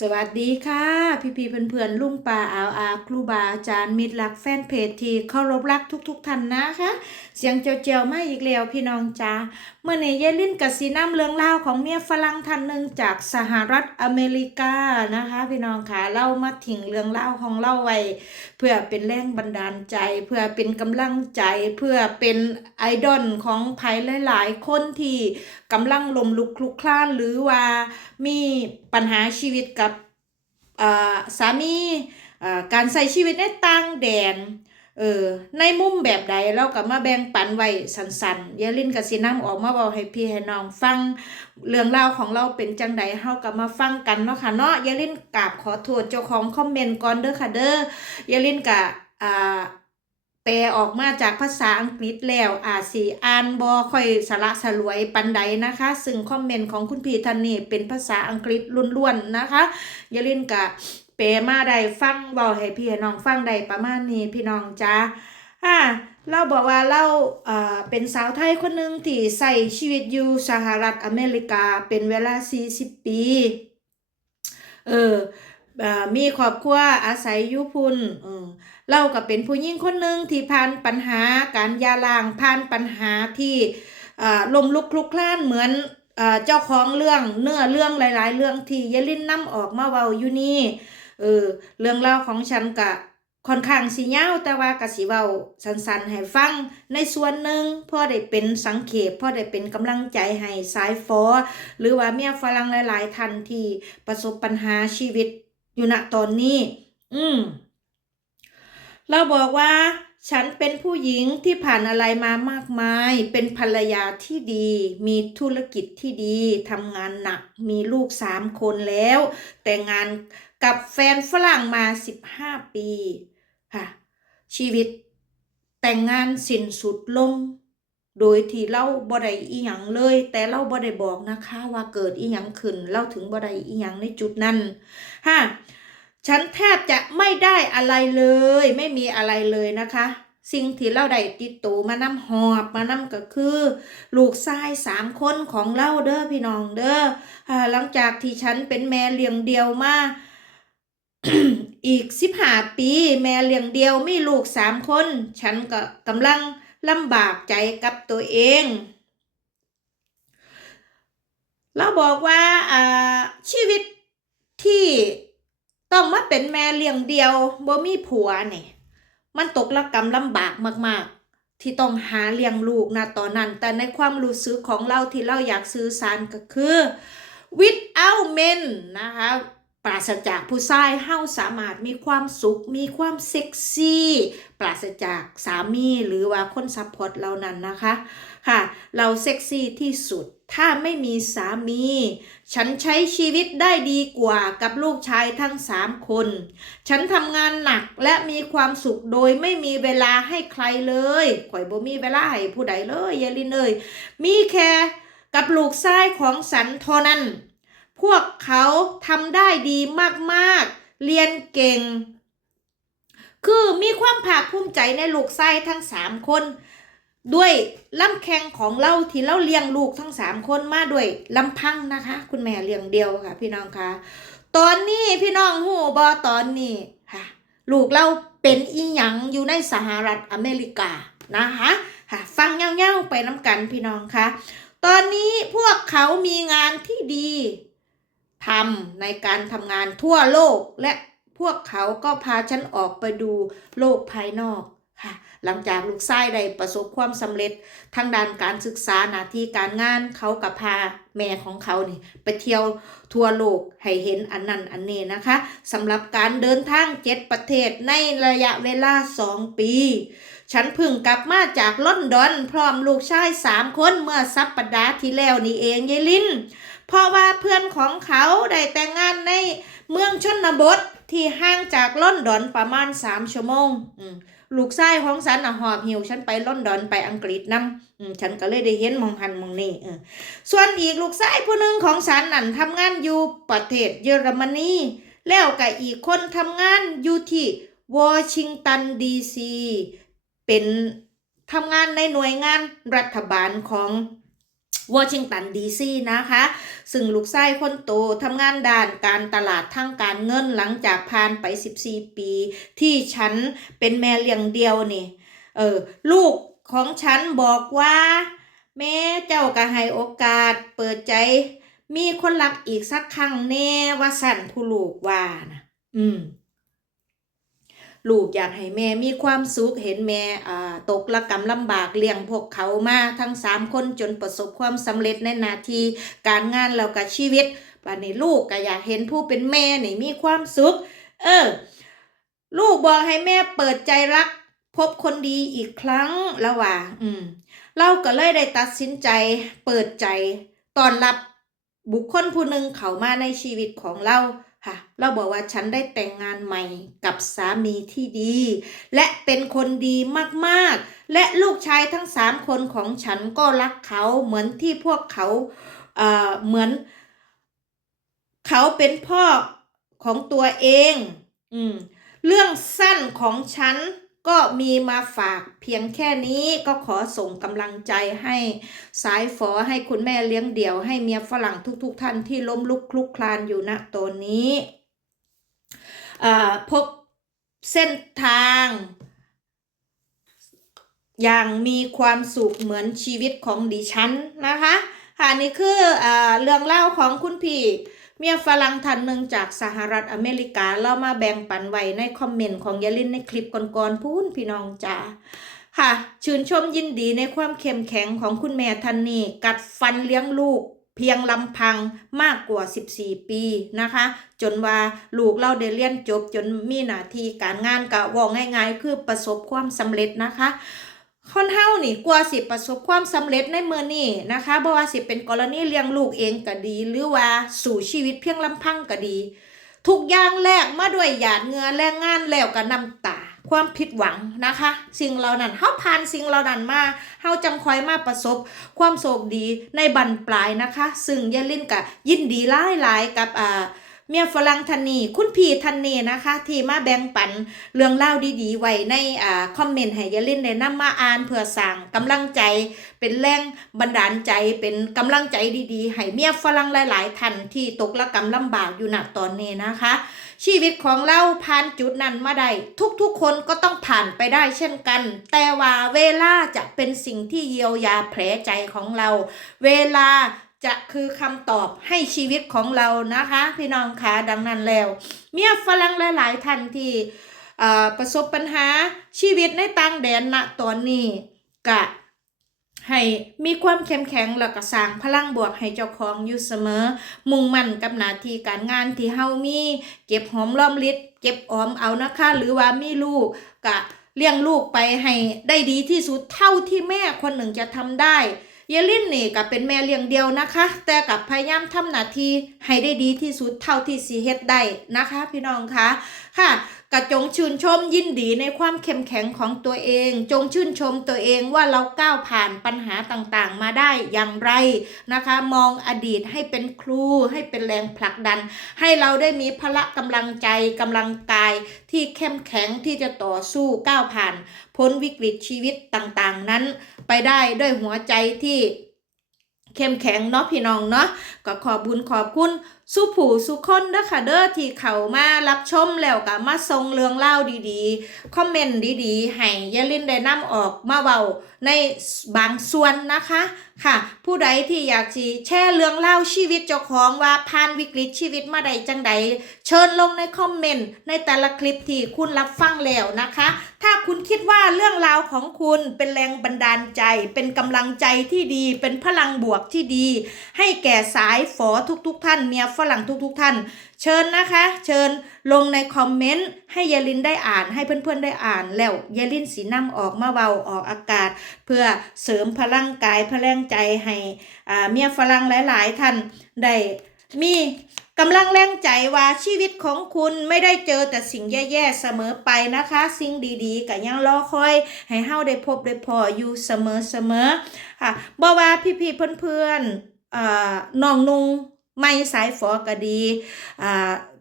สวัสดีค่ะ พี่พี่ๆเพื่อนๆลุงป่าอาวอาครูบาอาจารย์มิตรรักแฟนเพจที่เคารพรักทุกๆท่านนะคะ เสียงเจียวๆมาอีกแล้วพี่น้องจ้าเมื่อนี้ยลินกับสีน้ำเรื่องเล่าของเมียฝรั่งท่านหนึ่งจากสหรัฐอเมริกานะคะ พี่น้องค่ะเล่ามาถึงเรื่องเล่าของเล่าไว้ เพื่อเป็นแรงบันดาลใจ เพื่อเป็นกำลังใจเพื่อเป็นไอดอลของไผ่หลาย ๆ คนที่ กำลังลมลุกคลุกคลานหรือว่ามีปัญหาชีวิตกับสามีการใส่ชีวิตในต่างแดนเออในมุมแบบใดเราก็มาแบ่งปันไว้สันๆยาลินกับสีน้ำออกมาบอกให้พี่ให้น้องฟังเรื่องราวของเราเป็นจังใดเฮาก็มาฟังกันเนาะค่ะเนาะอยาลินกราบขอโทษเจ้าของคอมเมนต์ก่อนเด้อค่ะเด้อยาลินกะอ่า แปลออกมาจากภาษาอังกฤษแล้วอาจสิอ่านบ่ค่อยสละสลวยปันใดนะคะ ซึ่งคอมเมนต์ของคุณพีท่านนี้เป็นภาษาอังกฤษล้วนๆนะคะ อย่าลืมกะแปลมาได้ฟังเว้าให้พี่น้องฟังได้ประมาณนี้ พี่น้องจ้าอ่าเราบอกว่าเราเอ่อเป็นสาวไทยคนหนึ่งที่ใส่ชีวิตอยู่สหรัฐอเมริกาเป็นเวลา 40 ปี เออเออ มีครอบครัวอาศัยอยู่พุ่นเออเราก็เป็นผู้หญิงคนหนึ่งที่ผ่านปัญหาการยาลางผ่านปัญหาที่ลมลุกคลุกคลานเหมือนเจ้าของเรื่องเนื้อเรื่องหลาย ๆ เรื่องที่ยายลินนํออกมาเว้าอยู่นี่เออเรื่องเล่าวของฉันกะค่อนข้างสิยาวแต่ว่ากะสิเว้าสั้นๆให้ฟังในส่วนหนึ่งพ่อได้เป็นสังเขปพ่อได้เป็นกำลังใจให้สายฟอ หรือว่าเมียฝรั่งหลาย ๆท่านที่ประสบปัญหาชีวิต อยู่ณตอนนี้ อืม เราบอกว่า ฉันเป็นผู้หญิงที่ผ่านอะไรมามากมาย เป็นภรรยาที่ดี มีธุรกิจที่ดีทำงานหนัก มีลูกสามคนแล้ว แต่งงานกับแฟนฝรั่งมา15ปี ค่ะ ชีวิตแต่งงานสิ้นสุดลง โดยที่เราบ่ได้อีหยังเลย แต่เราบ่ได้บอกนะคะว่าเกิดอีหยังขึ้นเราถึงบ่ได้อีหยังในจุดนั้นฮะฉันแทบจะไม่ได้อะไรเลย ไม่มีอะไรเลยนะคะ สิ่งที่เราได้ติดตัวมานำหอบมานำก็คือ ลูกชายสามคนของเราเด้อพี่น้องเด้อหลังจากที่ฉันเป็นแม่เลี้ยงเดียวมาอีกสิบห้าปี แม่เลี้ยงเดียวมีลูกสามคน ฉันก็กำลัง ลำบากใจกับตัวเองเราบอกว่าชีวิตที่ต้องมาเป็นแม่เลี้ยงเดียวบ่มีผัวเนี่ยมันตกระกรรมลำบากมาก ๆ ที่ต้องหาเลี้ยงลูกนะตอนนั้น แต่ในความรู้สึกของเราที่เราอยากสื่อสารก็คือ without men นะคะ ปราศจากผู้ชายเฮาสามารถมีความสุข มีความเซ็กซี่ ปราศจากสามีหรือว่าคนซัพพอร์ตเรานั้นนะคะ ค่ะ เราเซ็กซี่ที่สุด ถ้าไม่มีสามี ฉันใช้ชีวิตได้ดีกว่ากับลูกชายทั้งสามคน ฉันทำงานหนักและมีความสุขโดยไม่มีเวลาให้ใครเลยข่อยบ่มีเวลาให้ผู้ใดเลยอยาลินเอยมีแค่กับลูกชายของสันเท่านั้น พวกเขาทำได้ดีมากๆ เรียนเก่ง คือมีความภาคภูมิใจในลูกชายทั้งสามคน ด้วยลำแข้งของเราที่เราเลี้ยงลูกทั้งสามคนมาด้วยลำพังนะคะ คุณแม่เลี้ยงเดียวค่ะ พี่น้องคะตอนนี้พี่น้องหูบอตอนนี้ค่ะ ลูกเราเป็นอีหยังอยู่ในสหรัฐอเมริกานะคะค่ะ ฟังเงี้ยวๆไปน้ำกันพี่น้องคะตอนนี้พวกเขามีงานที่ดี ทำในการทำงานทั่วโลกและพวกเขาก็พาฉันออกไปดูโลกภายนอกค่ะ หลังจากลูกชายได้ประสบความสำเร็จทางด้านการศึกษาหน้าที่การงานเขากับพาแม่ของเขานี่ไปเที่ยวทั่วโลกให้เห็นอันนั้นอันนี้นะคะสำหรับการเดินทางเจ็ดประเทศในระยะเวลาสองปี ฉันพิ่งกลับมาจากลอนดอน พร้อมลูกชายสามคนเมื่อสัปปดาห์ที่แล้วนี่เองยายลิน เพราะว่าเพื่อนของเขาได้แต่งงานในเมืองชนบทที่ห่างจากลอนดอนประมาณสามชั่วโมงอืลูกชายของฉันน่ะหอบหิวฉันไปลอนดอนไปอังกฤษนำอืมฉันก็เลยได้เห็นมองหันมองนี่เออส่วนอีกลูกชายผู้หนึ่งของฉันนั่นทำงานอยู่ประเทศเยอรมนีแล้วก็อีกคนทำงานอยู่ที่วอชิงตันดีซีเป็นทำงานในหน่วยงานรัฐบาลของ วอชิงตันดีซีนะคะ ซึ่งลูกชายคนโตทำงานด้านการตลาดทางการเงินหลังจากผ่านไป 14 ปี ที่ฉันเป็นแม่เลี้ยงเดียวนี่ เออ ลูกของฉันบอกว่า แม่เจ้าก็ให้โอกาสเปิดใจ มีคนรักอีกสักครั้งแน่ว่าสั่นผู้ลูกว่านะอืม ลูกอยากให้แม่มีความสุขเห็นแม่ตกระกำลำบากเลี้ยงพวกเขามาทั้งสามคนจนประสบความสำเร็จในนาทีการงานแล้วกับชีวิตป่านนี้ลูกก็อยากเห็นผู้เป็นแม่นี่มีความสุข เออ ลูกบอกให้แม่เปิดใจรัก พบคนดีอีกครั้งแล้วว่า อืม เราก็เลยได้ตัดสินใจ เปิดใจต้อนรับบุคคลผู้หนึ่งเข้ามาในชีวิตของเรา ค่ะเราบอกว่าฉันได้แต่งงานใหม่กับสามีที่ดี และเป็นคนดีมากๆ และลูกชายทั้งสามคนของฉันก็รักเขาเหมือนที่พวกเขาเอ่อเหมือน เขาเป็นพ่อของตัวเอง อืมเรื่องสั้นของฉัน ก็มีมาฝากเพียงแค่นี้ก็ขอส่งกำลังใจให้สายฝอให้คุณแม่เลี้ยงเดี่ยวให้เมียฝรั่งทุกๆทท่านที่ล้มลุกคลุกคลานอยู่ณตอนนี้พบเส้นทางอย่างมีความสุขเหมือนชีวิตของดิฉันนะคะ ค่ะนี่คืออเรื่องเล่าของคุณพี่ เมียฝรั่งท่านหนึ่งจากสหรัฐอเมริกาเรามาแบ่งปันไว้ในคอมเมนต์ของยาลินในคลิปก่อนๆพูนพี่น้องจ๋าค่ะ ชื่นชมยินดีในความเข้มแข็งของคุณแม่ท่านนี้ กัดฟันเลี้ยงลูกเพียงลำพังมากกว่า 14 ปีนะคะ จนว่าลูกเราได้เรียนจบจนมีหน้าที่การงานกะว่าง่าย ๆ คือประสบความสำเร็จนะคะ คนเฮานี่กว่าสิประสบความสำเร็จในเมื่อนี้นะคะบ่ว่าสิเป็นกรณีเลี้ยงลูกเองก็ดี หรือว่าสู่ชีวิตเพียงลำพังก็ดี ทุกอย่างแลกมาด้วยหยาดเหงื่อแรงงานแล้วก็น้ำตา ความผิดหวังนะคะ สิ่งเหล่านั้นเฮาผ่านสิ่งเหล่านั้นมาเฮาจังคอยมาประสบ ความโชคดีในบันปลายนะคะ ซึ่งยายลินก็ยินดีหลายๆกับอ่า เมียฝรั่งท่านนี้คุณพี่ท่านนีนะคะ ที่มาแบ่งปันเรื่องเล่าดีๆ ไว้ในอ่าคอมเมนต์ให้ยาลินได้นำมาอ่านเพื่อสั่งกำลังใจ เป็นแรงบันดาลใจเป็นกำลังใจดีๆ ให้เมียฝรั่งหลายๆท่านที่ตกระกำลำบากอยู่ณตอนนี้นะคะ ชีวิตของเราผ่านจุดนั้นมาได้ทุกๆคนก็ต้องผ่านไปได้เช่นกัน แต่ว่าเวลาจะเป็นสิ่งที่เยียวยาแผลใจของเรา เวลา จะคือคำตอบให้ชีวิตของเรานะคะ พี่น้องคะดังนั้นแล้ว เมียฝรั่งหลาย ๆท่านที่ประสบปัญหาชีวิตในต่างแดนณตอนนี้กะให้มีความเข้มแข็งแล้วก็สร้างพลังบวกให้เจ้าของอยู่เสมอ มุ่งมั่นกับหน้าที่การงานที่เฮามี เก็บหอมรอมริดเก็บออมเอานะคะ หรือว่ามีลูกกะเลี้ยงลูกไปให้ได้ดีที่สุดเท่าที่แม่คนหนึ่งจะทำได้ เยลินนี่ก็เป็นแม่เลี้ยงเดียวนะคะ แต่กับพยายามทำหน้าที่ให้ได้ดีที่สุดเท่าที่สีเฮ็ดได้นะคะ พี่น้องคะค่ะกระจงชื่นชมยินดีในความเข้มแข็งของตัวเอง จงชื่นชมตัวเองว่าเราก้าวผ่านปัญหาต่างๆ มาได้อย่างไรนะคะ มองอดีตให้เป็นครูให้เป็นแรงผลักดัน ให้เราได้มีพละกำลังใจกำลังกายที่เข้มแข็งที่จะต่อสู้ก้าวผ่าน พ้นวิกฤตชีวิตต่างๆ นั้น ไปได้ด้วยหัวใจที่เข้มแข็งเนาะพี่น้องเนาะก็ขอบุญขอบคุณ สุผู้สุคนเด้อค่ะเด้อที่เข้ามารับชมแล้วก็มาส่งเรื่องเล่าดีๆ คอมเมนต์ดีๆ ให้ยาลินได้นำออกมาเว้าในบางส่วนนะคะค่ะ ผู้ใดที่อยากสิแชร์เรื่องเล่าชีวิตเจ้าของว่าผ่านวิกฤตชีวิตมาได้จังใดเชิญลงในคอมเมนต์ในแต่ละคลิปที่คุณรับฟังแล้วนะคะ ถ้าคุณคิดว่าเรื่องราวของคุณเป็นแรงบันดาลใจ เป็นกำลังใจที่ดี เป็นพลังบวกที่ดี ให้แก่สายฝอทุกๆทท่านเมียฝรั่งทุกๆทท่าน เชิญนะคะ เชิญลงในคอมเมนต์ให้ยายลินได้อ่านให้เพื่อนๆได้อ่านแล้วยายลินสีน้ำออกมาเบาออกอากาศ เพื่อเสริมพลังกายพลังใจให้เมียฝรั่งหลายๆ ท่านได้มีกำลังแรงใจว่าชีวิตของคุณไม่ได้เจอแต่สิ่งแย่ๆเสมอไปนะคะ สิ่งดีๆก็ยังรอคอย ให้เฮาได้พบได้พออยู่เสมอๆค่ะบ่ว่าพี่ๆเพื่อนๆอ่าน้องนุง ไม่สายฝอก็ดีอ่า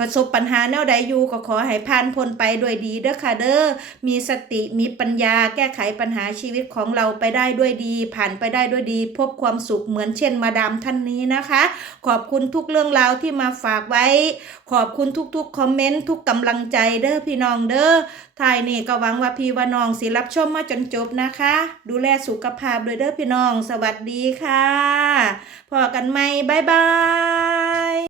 ประสบปัญหาแนวใดอยู่ก็ขอให้ผ่านพ้นไปด้วยดีเด้อค่ะเด้อมีสติมีปัญญาแก้ไขปัญหาชีวิตของเราไปได้ด้วยดี ผ่านไปได้ด้วยดี พบความสุขเหมือนเช่นมาดามท่านนี้นะคะ ขอบคุณทุกเรื่องราวที่มาฝากไว้ ขอบคุณทุกๆคอมเมนต์ทุกกำลังใจเด้อพี่น้องเด้อท้ายนี่ก็หวังว่าพี่ว่าน้องสิรับชมมาจนจบนะคะ ดูแลสุขภาพด้วยเด้อพี่น้อง สวัสดีค่ะพอกันไหมบ๊ายบาย